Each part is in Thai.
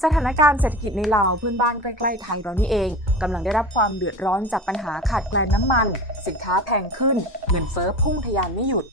สถานการณ์เศรษฐกิจในลาวเพื่อนบ้านใกล้ๆไทยเรานี่เองกำลังได้รับความเดือดร้อนจากปัญหาขาดแคลนน้ำมัน สินค้าแพงขึ้น เงินเฟ้อพุ่งทะยานไม่หยุด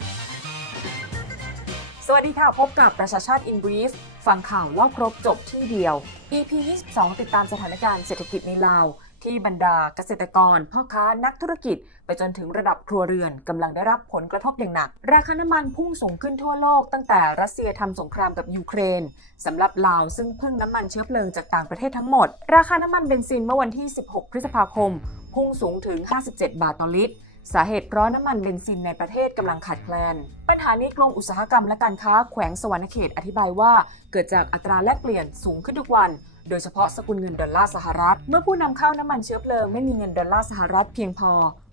สวัสดีค่ะ พบกับประชาชาติอินบรีฟฟังข่าวเล่าครบจบที่เดียว EP 22 ติดตามสถานการณ์เศรษฐกิจในลาว ที่บรรดาเกษตรกร พ่อค้านักธุรกิจ ไปจนถึงระดับครัวเรือนกำลังได้รับผลกระทบอย่างหนัก ราคาน้ำมันพุ่งสูงขึ้นทั่วโลกตั้งแต่รัสเซียทำสงครามกับยูเครนสำหรับลาวซึ่งพึ่งน้ำมันเชื้อเพลิงจากต่างประเทศทั้งหมด ราคาน้ำมันเบนซินเมื่อวันที่ 16 พฤษภาคม พุ่งสูงถึง 57 บาทต่อลิตรสาเหตุเพราะน้ำมันเบนซินในประเทศกำลังขาดแคลน ปัญหานี้กรมอุตสาหกรรมและการค้าแขวงสวรรณเขตอธิบายว่า เกิดจากอัตราแลกเปลี่ยนสูงขึ้นทุกวัน โดยเฉพาะสกุลเงินดอลลาร์สหรัฐ เมื่อผู้นำเข้าน้ำมันเชื้อเพลิงไม่มีเงินดอลลาร์สหรัฐเพียงพอ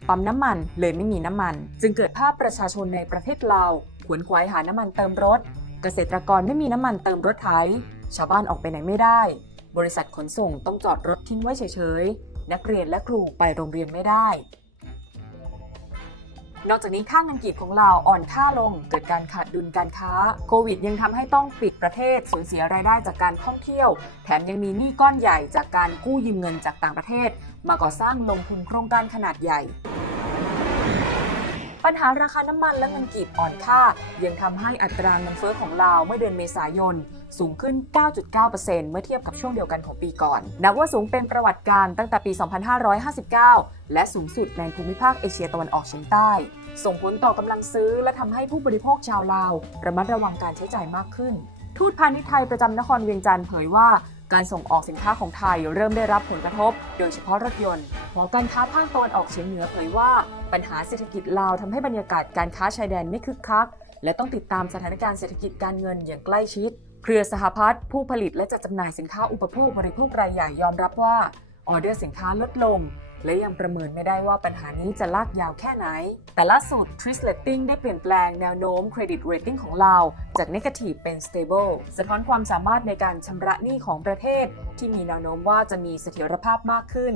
ปั๊มน้ำมันเลยไม่มีน้ำมัน จึงเกิดภาพประชาชนในประเทศลาวขวนขวายหาน้ำมันเติมรถ เกษตรกรไม่มีน้ำมันเติมรถไถชาวบ้านออกไปไหนไม่ได้ บริษัทขนส่งต้องจอดรถทิ้งไว้เฉยๆนักเรียนและครูไปโรงเรียนไม่ได้ นอกจากนี้ค่าเงินกีบของเราอ่อนค่าลง เกิดการขาดดุลการค้า โควิดยังทำให้ต้องปิดประเทศสูญเสียรายได้จากการท่องเที่ยว แถมยังมีหนี้ก้อนใหญ่จากการกู้ยืมเงินจากต่างประเทศ มาก่อสร้างลงทุนโครงการขนาดใหญ่ ปัญหาราคาน้ำมันและเงินกีบอ่อนค่า ยังทำให้อัตราเงินเฟ้อของลาวเมื่อเดือนเมษายน สูงขึ้น 9.9%เมื่อเทียบกับช่วงเดียวกันของปีก่อน นับว่าสูงเป็นประวัติการตั้งแต่ปี 2559 และสูงสุดในภูมิภาคเอเชียตะวันออกเฉียงใต้ ส่งผลต่อกำลังซื้อและทำให้ผู้บริโภคชาวลาว ระมัดระวังการใช้จ่ายมากขึ้น ทูตพาณิชย์ไทยประจำนครเวียงจันทร์เผยว่า การส่งออกสินค้าของไทยเริ่มได้รับผลกระทบ โดยเฉพาะรถยนต์ หอการค้าภาคตะวันออกเฉียงเหนือเผยว่า ปัญหาเศรษฐกิจลาวทำให้บรรยากาศการค้าชายแดนไม่คึกคัก และต้องติดตามสถานการณ์เศรษฐกิจการเงินอย่างใกล้ชิด เครือสหพัฒน์ผู้ผลิตและจัดจำหน่ายสินค้าอุปโภคบริโภครายใหญ่ยอมรับว่า ออเดอร์สินค้าลดลง และยังประเมินไม่ได้ว่าปัญหานี้จะลากยาวแค่ไหน แต่ล่าสุด Tris Rating ได้เปลี่ยนแปลงแนวโน้มเครดิต rating ของเรา จาก negative เป็น stable สะท้อนความสามารถในการชำระหนี้ของประเทศ ที่มีแนวโน้มว่าจะมีเสถียรภาพมากขึ้น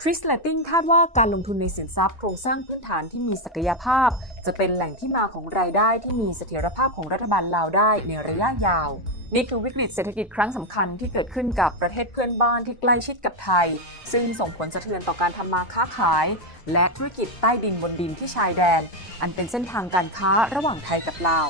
ทริส l ลติงคาดว่าการลงทุนในสินทรัพย์โครงสร้างพื้นฐานที่มีศักยภาพ จะเป็นแหล่งที่มาของรายได้ที่มีเสถียรภาพของรัฐบาลลาวได้ในระยะยาว นี่คือวิกฤตเศรษฐกิจครั้งสำคัญที่เกิดขึ้นกับประเทศเพื่อนบ้านที่ใกล้ชิดกับไทย ซึ่งส่งผลสะเทือนต่อการทำมาค้าขาย และธุรกิจใต้ดินบนดินที่ชายแดน อันเป็นเส้นทางการค้าระหว่างไทยกับลาว